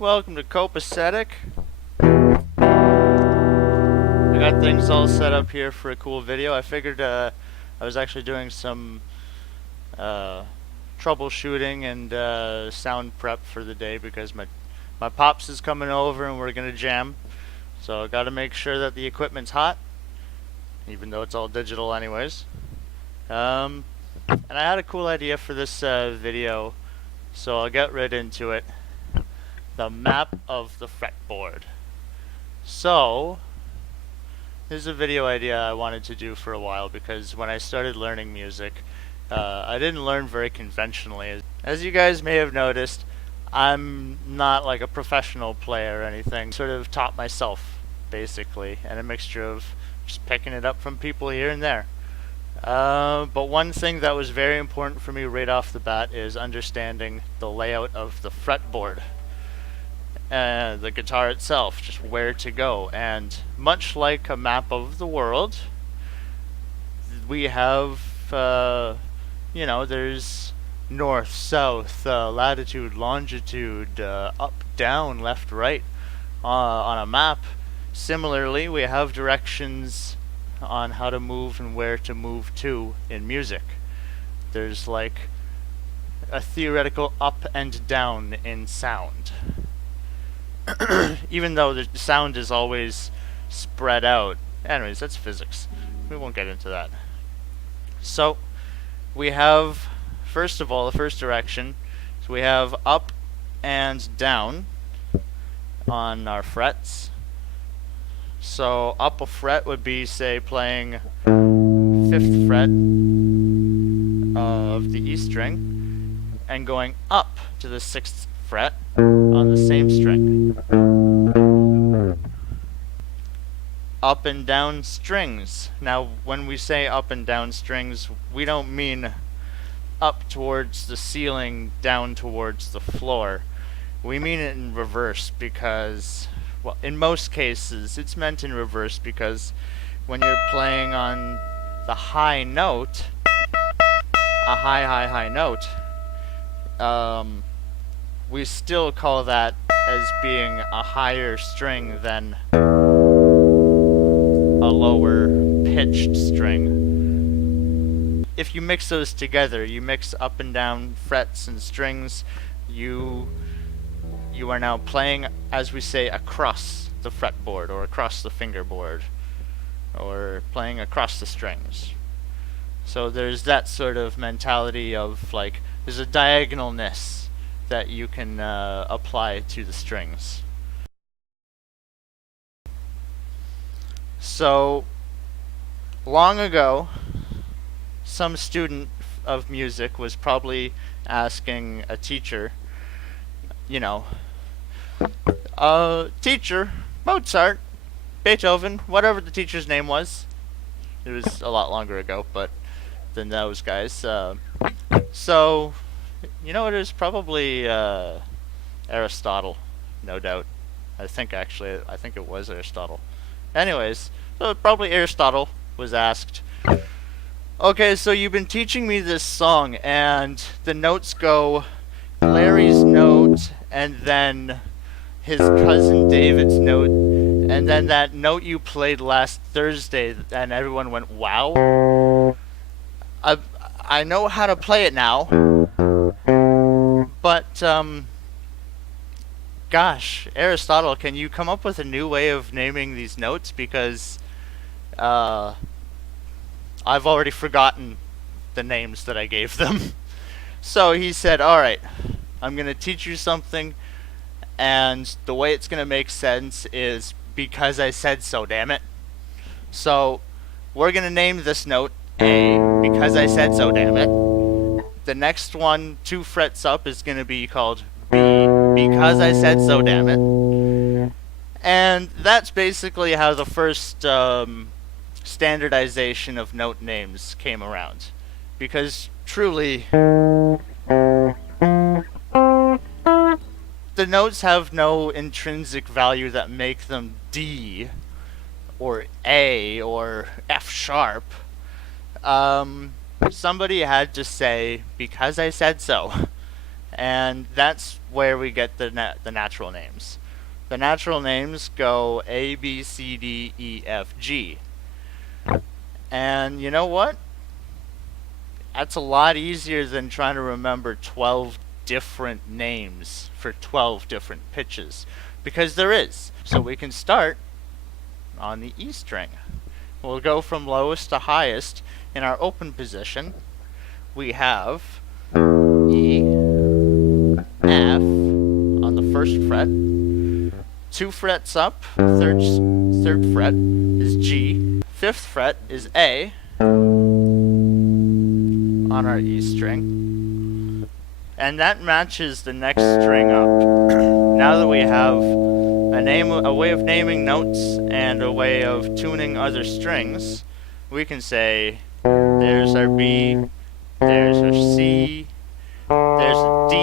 Welcome to Copecetic. I got things all set up here for a cool video. I figured I was actually doing some troubleshooting and sound prep for the day because my pops is coming over and we're gonna jam. So I gotta make sure that the equipment's hot, even though it's all digital anyways. And I had a cool idea for this video, so I'll get right into it. The map of the fretboard. So, this is a video idea I wanted to do for a while because when I started learning music, I didn't learn very conventionally. As you guys may have noticed, I'm not like a professional player or anything. Sort of taught myself, basically, and a mixture of just picking it up from people here and there. But one thing that was very important for me right off the bat is understanding the layout of the fretboard. The guitar itself, just where to go. And much like a map of the world, we have, there's north, south, latitude, longitude, up, down, left, right on a map. Similarly, we have directions on how to move and where to move to in music. There's like a theoretical up and down in sound. Even though the sound is always spread out. Anyways, that's physics. We won't get into that. So, we have, first of all, the first direction. So we have up and down on our frets. So, up a fret would be, say, playing 5th fret of the E string, and going up to the 6th fret on the same string. Up and down strings. Now, when we say up and down strings, we don't mean up towards the ceiling, down towards the floor. We mean it in reverse because, well, in most cases, it's meant in reverse because when you're playing on the high note, a high note, we still call that as being a higher string than a lower pitched string. If you mix those together, you mix up and down frets and strings, you are now playing, as we say, across the fretboard or across the fingerboard or playing across the strings. So there's that sort of mentality of like there's a diagonalness that you can apply to the strings. So, long ago, some student of music was probably asking a teacher, teacher, Mozart, Beethoven, whatever the teacher's name was. It was a lot longer ago, but than those guys. So, it was probably Aristotle, no doubt. I think it was Aristotle. Anyways, so probably Aristotle was asked, okay, so you've been teaching me this song, and the notes go Larry's note, and then his cousin David's note, and then that note you played last Thursday, and everyone went, wow. I know how to play it now. But, gosh, Aristotle, can you come up with a new way of naming these notes? Because, I've already forgotten the names that I gave them. So he said, alright, I'm going to teach you something, and the way it's going to make sense is because I said so, damn it. So, we're going to name this note A, because I said so, damn it. The next one, 2 frets up, is going to be called B, because I said so, damn it. And that's basically how the first standardization of note names came around. Because truly, the notes have no intrinsic value that make them D, or A, or F sharp. Somebody had to say, because I said so. And that's where we get the natural names. The natural names go A, B, C, D, E, F, G. And you know what? That's a lot easier than trying to remember 12 different names for 12 different pitches, because there is. So we can start on the E string. We'll go from lowest to highest. In our open position, we have E, F on the first fret. 2 frets up, third fret is G. 5th fret is A on our E string. And that matches the next string up. Now that we have a way of naming notes and a way of tuning other strings, we can say, there's our B, there's our C, there's a D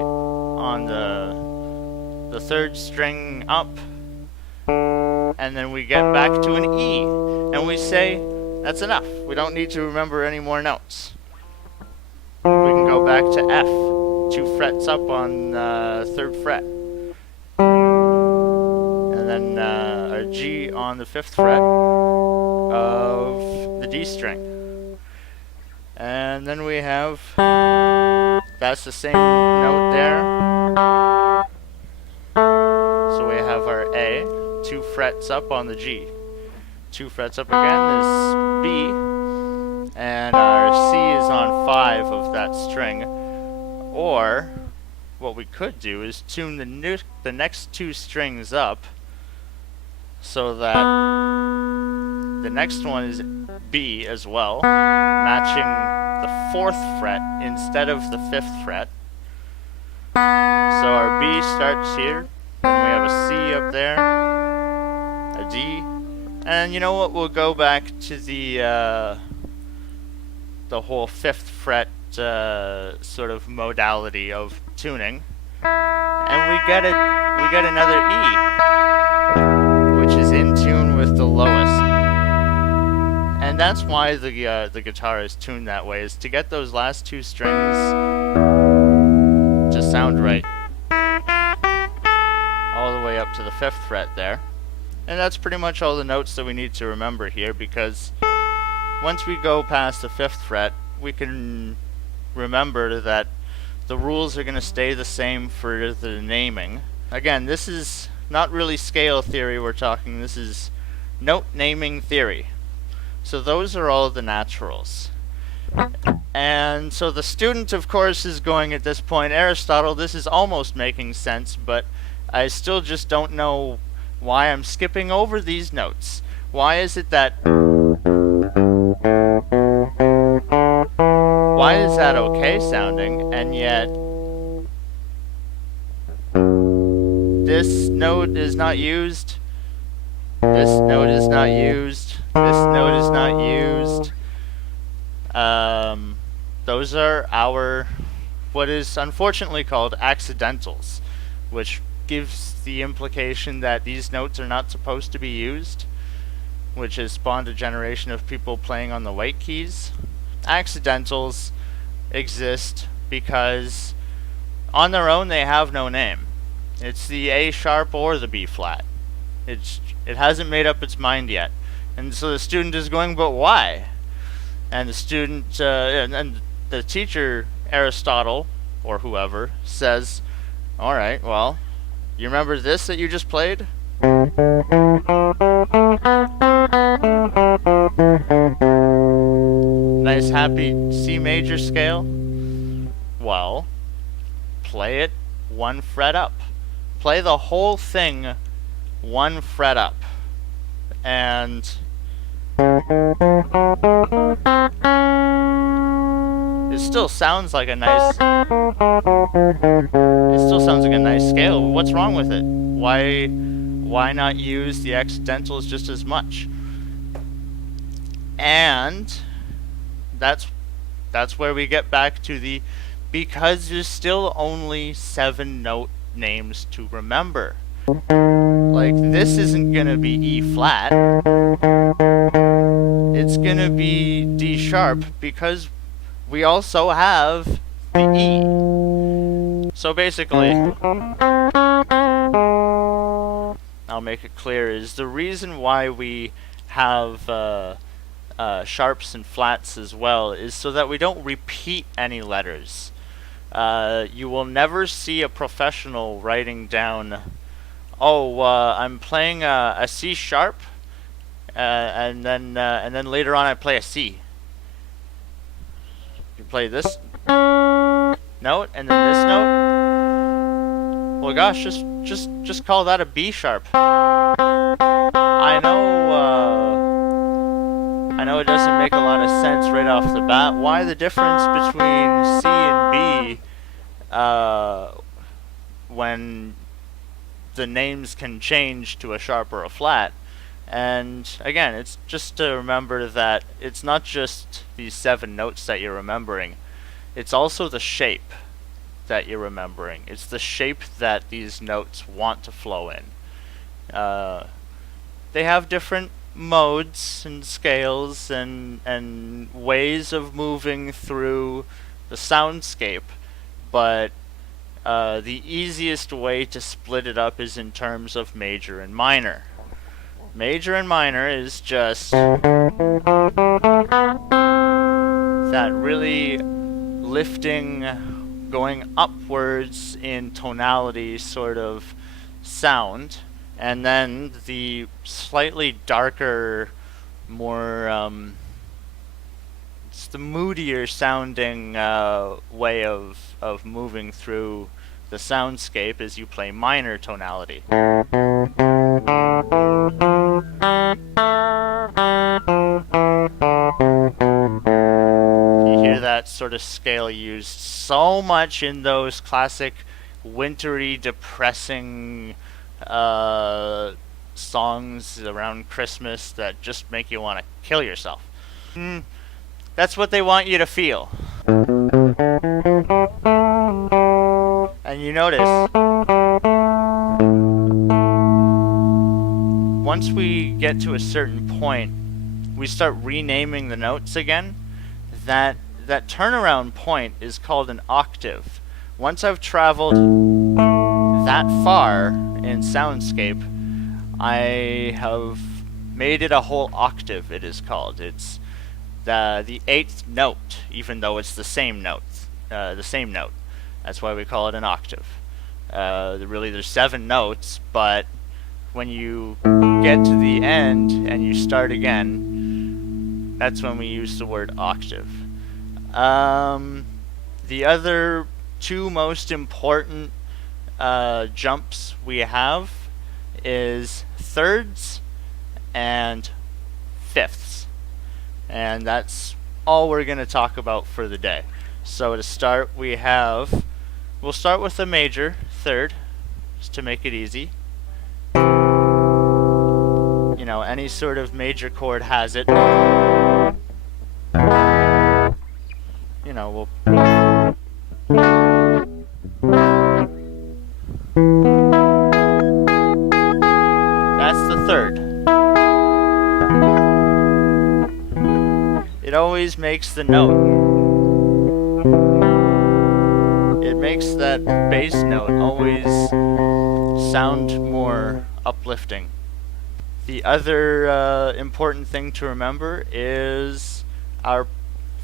on the 3rd string up, and then we get back to an E, and we say, that's enough. We don't need to remember any more notes. We can go back to F, 2 frets up on the 3rd fret. And then our G on the 5th fret of the D string. And then we have, that's the same note there. So we have our A, 2 frets up on the G. 2 frets up again is B. And our C is on 5 of that string. Or, what we could do is tune the next 2 strings up so that the next one is B as well, matching the 4th fret instead of the 5th fret. So our B starts here, then we have a C up there, a D, and you know what, we'll go back to the whole 5th fret sort of modality of tuning, and we get another E, which is in tune with the lowest. And that's why the guitar is tuned that way, is to get those last 2 strings to sound right, all the way up to the 5th fret there. And that's pretty much all the notes that we need to remember here, because once we go past the 5th fret, we can remember that the rules are going to stay the same for the naming. Again, this is not really scale theory we're talking, this is note naming theory. So those are all the naturals. And so the student, of course, is going at this point, Aristotle, this is almost making sense, but I still just don't know why I'm skipping over these notes. Why is it that... Why is that okay sounding, and yet this note is not used, this note is not used, this note is not used? Those are our, what is unfortunately called accidentals, which gives the implication that these notes are not supposed to be used, which has spawned a generation of people playing on the white keys. Accidentals exist because on their own they have no name. It's the A sharp or the B flat. It hasn't made up its mind yet. And so the student is going, but why? And the student, and the teacher, Aristotle, or whoever, says, alright, well, you remember this that you just played? Nice happy C major scale? Well, play it 1 fret up. Play the whole thing 1 fret up. And it still sounds like a nice scale. What's wrong with it? Why not use the accidentals just as much? And that's where we get back to the, because there's still only 7 note names to remember. Like, this isn't gonna be E flat. It's gonna be D sharp, because we also have the E. So basically, I'll make it clear, is the reason why we have sharps and flats as well is so that we don't repeat any letters. You will never see a professional writing down, oh, I'm playing a C sharp, and then later on I play a C. You play this note and then this note. Well, gosh, just call that a B sharp. I know it doesn't make a lot of sense right off the bat. Why the difference between C and B when the names can change to a sharp or a flat? And again, it's just to remember that it's not just these 7 notes that you're remembering. It's also the shape that you're remembering. It's the shape that these notes want to flow in. They have different modes and scales and ways of moving through the soundscape, but the easiest way to split it up is in terms of major and minor. Major and minor is just that really lifting, going upwards in tonality sort of sound, and then the slightly darker, more it's the moodier sounding way of moving through the soundscape as you play minor tonality. You hear that sort of scale used so much in those classic wintry, depressing songs around Christmas that just make you want to kill yourself. That's what they want you to feel. And you notice, once we get to a certain point, we start renaming the notes again. That turnaround point is called an octave. Once I've traveled that far in soundscape, I have made it a whole octave, it is called. It's the 8th note, even though it's the same note. That's why we call it an octave. Really, there's 7 notes, but when you get to the end and you start again, that's when we use the word octave. The other 2 most important jumps we have is thirds and fifths. And that's all we're going to talk about for the day. So to start, we'll start with the major third, just to make it easy. You know, any sort of major chord has it. You know, that's the third. It always makes the note. It makes that bass note always sound more uplifting. The other important thing to remember is our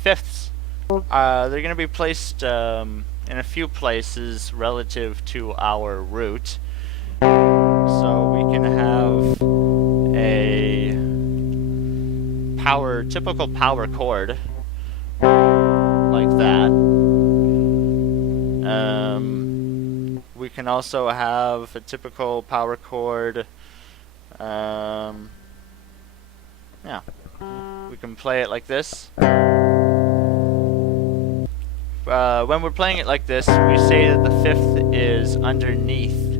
fifths. They're going to be placed in a few places relative to our root. So we can have a typical power chord like that. We can also have a typical power chord. Yeah, we can play it like this. When we're playing it like this, we say that the 5th is underneath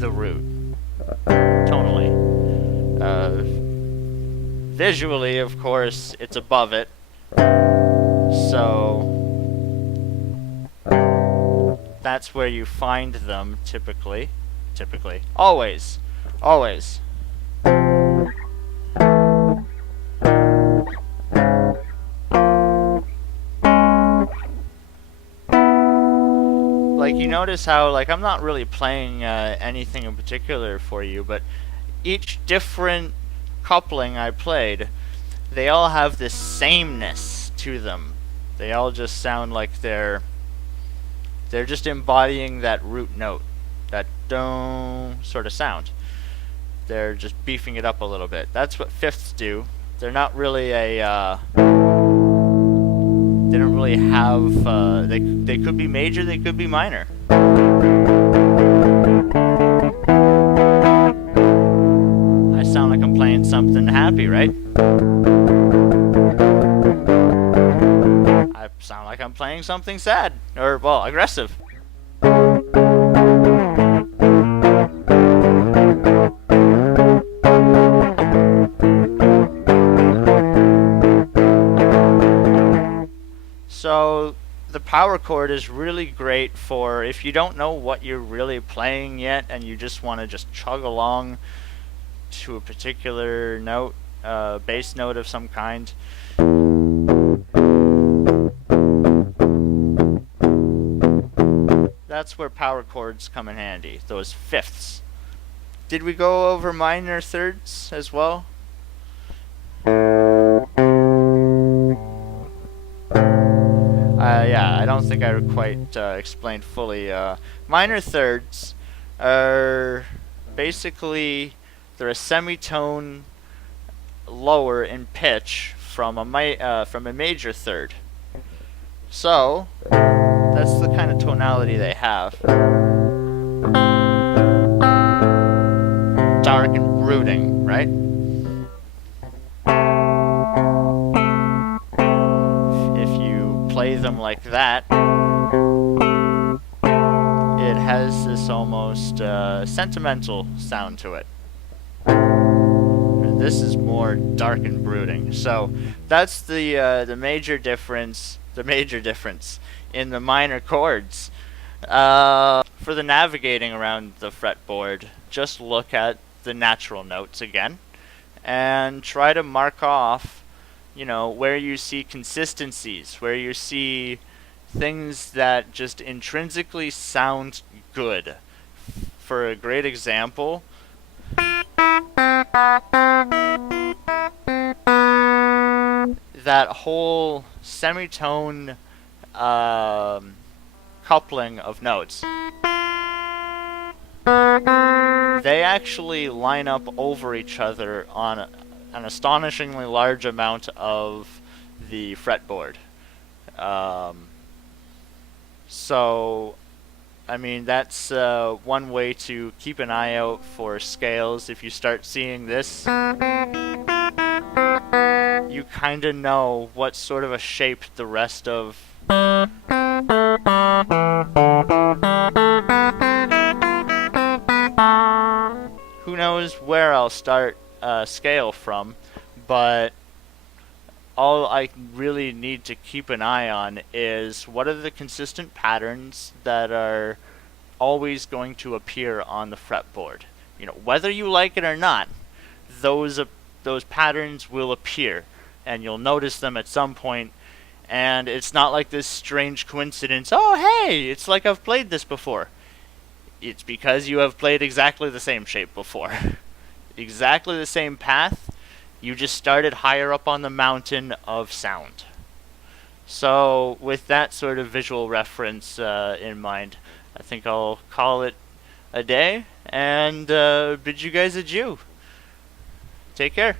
the root, tonally. Visually, of course, it's above it. So that's where you find them typically. Always. Like you notice how, like, I'm not really playing anything in particular for you, but each different coupling I played, they all have this sameness to them. They all just sound like they're just embodying that root note, that dong sort of sound. They're just beefing it up a little bit. That's what fifths do. They're not really they don't really have, they could be major, they could be minor. I sound like I'm playing something happy, right? I sound like I'm playing something sad, or, well, aggressive. So the power chord is really great for if you don't know what you're really playing yet and you just want to just chug along to a particular note, bass note of some kind. That's where power chords come in handy, those fifths. Did we go over minor thirds as well? Yeah, I don't think I quite explained fully. Minor thirds are basically, they're a semitone lower in pitch from a major third. So that's the kind of tonality they have. Dark and brooding, right? Play them like that, it has this almost sentimental sound to it. This is more dark and brooding. So that's the major difference. The major difference in the minor chords. For the navigating around the fretboard, just look at the natural notes again, and try to mark off, you know, where you see consistencies, where you see things that just intrinsically sound good. For a great example, that whole semitone coupling of notes, they actually line up over each other on an astonishingly large amount of the fretboard. So, I mean, that's one way to keep an eye out for scales. If you start seeing this, you kind of know what sort of a shape the rest of who knows where I'll start scale from, but all I really need to keep an eye on is what are the consistent patterns that are always going to appear on the fretboard. You know, whether you like it or not, those patterns will appear, and you'll notice them at some point, and it's not like this strange coincidence, oh hey, it's like I've played this before. It's because you have played exactly the same shape before. Exactly the same path, you just started higher up on the mountain of sound. So with that sort of visual reference in mind, I think I'll call it a day and bid you guys adieu. Take care.